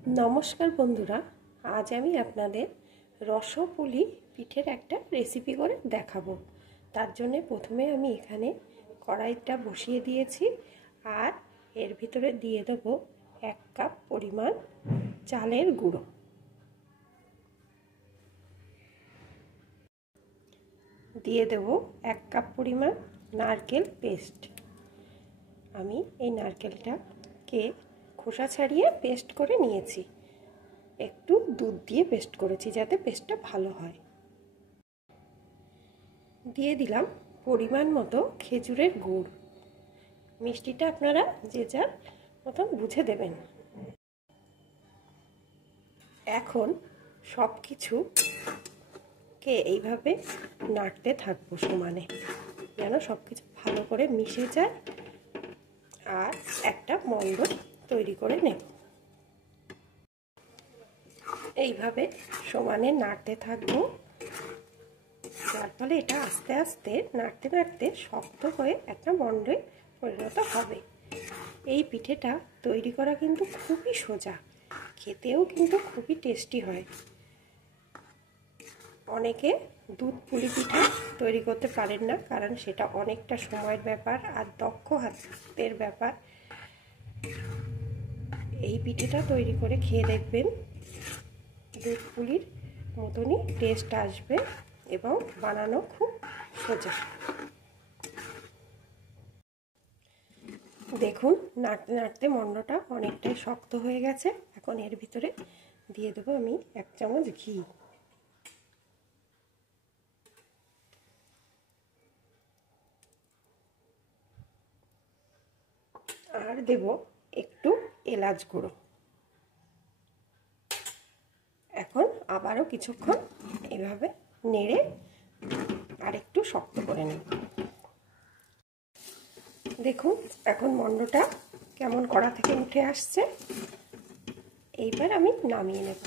नमस्कार बंधुरा आज आमी आपनादेर रसपुली पिठेर एक रेसिपि करे देखाबो। तार जोन्नो प्रथमे आमी एखाने कड़ाईटा बसिए दिएछि आर एर भितरे दिए देबो 1 कप परिमाण चालेर गुड़ो, दिए देबो 1 कप परिमाण नारकेल पेस्ट। आमी एई नारकेलटाके खोसा छाड़िए पेस्ट करे निएछि, एकटू दूध दिए पेस्ट करेछि जाते पेस्टटा भालो हय। दिए दिलाम परिमाण मतो खेजुरेर गुड़, मिष्टिटा आपनारा जे जार मतन बुझे देबेन। एखन सबकिछुके एइभाবে नाड़ते थाकबो समाने जेन सबकिछु भालो करे मिशे जाय आर एकटा मण्ड तैरी करे नेब। এইভাবে সমানে নাড়তে থাকবো, যার ফলে এটা আস্তে আস্তে নাড়তে নাড়তে শক্ত হয়ে একটা মণ্ডে পরিণত হবে। এই পিঠেটা তৈরি করা কিন্তু খুবই সোজা, খেতেও কিন্তু খুবই টেস্টি হয়। অনেকে দুধ পুলি পিঠা তৈরি করতে পারেন না, কারণ সেটা অনেকটা সময়ের ব্যাপার আর দক্ষ হাতের ব্যাপার। এই পিঠেটা তৈরি করে খেয়ে দেখবেন, দুধ পুলির মতনই টেস্ট আসবে এবং বানানো খুব সোজা। দেখুন নাড়তে নাড়তে মণ্ডটা অনেকটাই শক্ত হয়ে গেছে। এখন এর ভিতরে দিয়ে দেবো আমি 1 চামচ ঘি, আর দেব একটু এলাচ গুঁড়ো। এখন আবারও কিছুক্ষণ এভাবে নেড়ে আরেকটু শক্ত করে নেব। দেখুন এখন মণ্ডটা কেমন কড়া থেকে উঠে আসছে। এইবার আমি নামিয়ে নেব,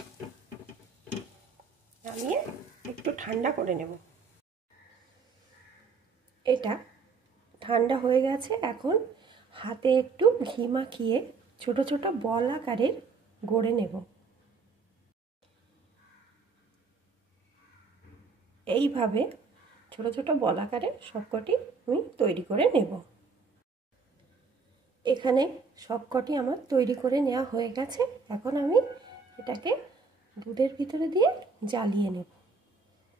নামিয়ে একটু ঠান্ডা করে নেব। এটা ঠান্ডা হয়ে গেছে। এখন হাতে একটু ঘি মাখিয়ে ছোট ছোট বল আকারের গড়ে নেব। এইভাবে ছোট ছোট বল আকারে সবকটি আমি তৈরি করে নেব। এখানে সবকটি আমার তৈরি করে নেওয়া হয়ে গেছে। এখন আমি এটাকে দুধের ভিতরে দিয়ে জ্বালিয়ে নেব।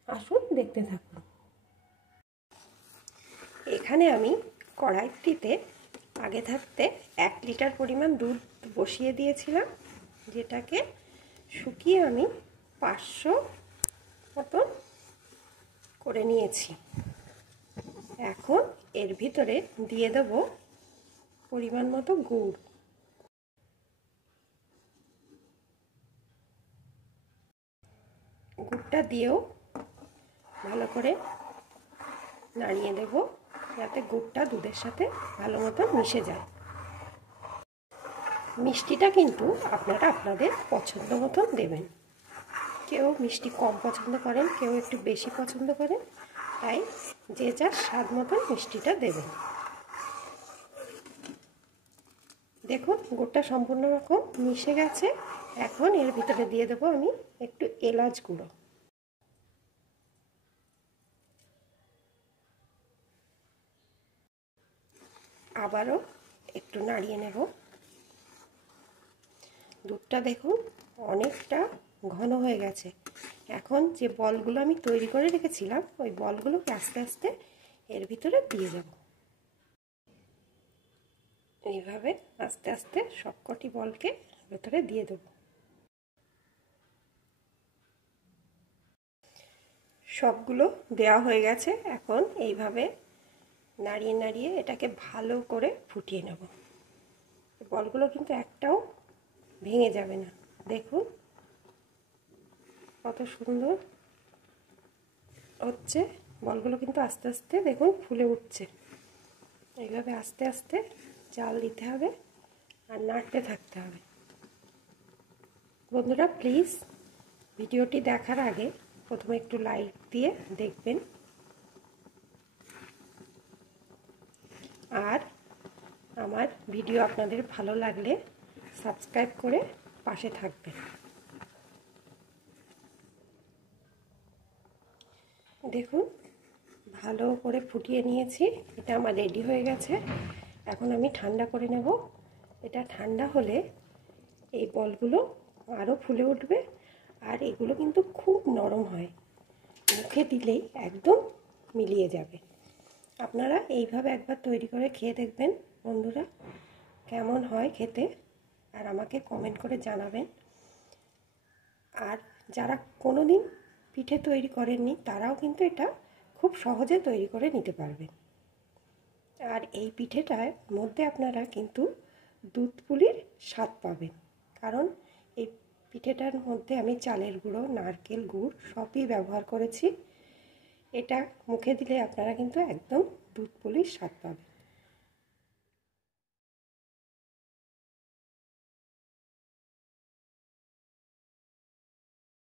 আসুন দেখতে থাকুন। এখানে আমি কড়াইটিতে আগে থাকতে 1 লিটার পরিমাণ দুধ বসিয়ে দিয়েছিলাম, যেটাকে শুকিয়ে আমি 500 মতন করে নিয়েছি। এখন এর ভিতরে দিয়ে দেব পরিমাণ মতো গুড়, গুড়টা দিয়েও ভালো করে নাড়িয়ে দেব যাতে গুড়টা দুধের সাথে ভালো মতো মিশে যায়। মিষ্টিটা কিন্তু আপনারা আপনাদের পছন্দ মতন দেবেন। কেউ মিষ্টি কম পছন্দ করেন, কেউ একটু বেশি পছন্দ করেন, তাই যে যার স্বাদ মতন মিষ্টিটা দেবেন। দেখুন গুড়টা সম্পূর্ণ রকম মিশে গেছে। এখন এর ভিতরে দিয়ে দেবো আমি একটু এলাচ গুঁড়ো, আবারও একটু নাড়িয়ে নেব। দুধটা দেখুন অনেকটা ঘন হয়ে গেছে। এখন যে বলগুলো আমি তৈরি করে রেখেছিলাম ওই বলগুলোকে আস্তে আস্তে এর ভিতরে দিয়ে দেব। এইভাবে আস্তে আস্তে সবকটি বলকে ভেতরে দিয়ে দেব। সবগুলো দেওয়া হয়ে গেছে। এখন এইভাবে নাড়িয়ে নাড়িয়ে এটাকে ভালো করে ফুটিয়ে নেব। বলগুলো কিন্তু একটাও ভেঙে যাবে না। দেখুন কত সুন্দর হচ্ছে। বলগুলো কিন্তু আস্তে আস্তে দেখুন ফুলে উঠছে। এইভাবে আস্তে আস্তে জাল দিতে হবে আর নাড়তে থাকতে হবে। বন্ধুরা প্লিজ ভিডিওটি দেখার আগে প্রথমে একটু লাইক দিয়ে দেখবেন, আর আমার ভিডিও আপনাদের ভালো লাগলে সাবস্ক্রাইব করে পাশে থাকবেন। দেখুন ভালো করে ফুটিয়ে নিয়েছি, এটা আমার রেডি হয়ে গেছে। এখন আমি ঠান্ডা করে নেব। এটা ঠান্ডা হলে এই বলগুলো আরও ফুলে উঠবে, আর এগুলো কিন্তু খুব নরম হয়, মুখে দিলেই একদম মিলিয়ে যাবে। আপনারা এইভাবে একবার তৈরি করে খেয়ে দেখবেন বন্ধুরা, কেমন হয় খেতে, আর আমাকে কমেন্ট করে জানাবেন। আর যারা কোনো দিন পিঠে তৈরি করেননি তারাও কিন্তু এটা খুব সহজে তৈরি করে নিতে পারবেন। আর এই পিঠেটার মধ্যে আপনারা কিন্তু দুধ পুলির স্বাদ পাবেন, কারণ এই পিঠেটার মধ্যে আমি চালের গুঁড়ো, নারকেল গুড় সবই ব্যবহার করেছি। এটা মুখে দিলে আপনারা কিন্তু একদম দুধ পুলির স্বাদ পাবেন।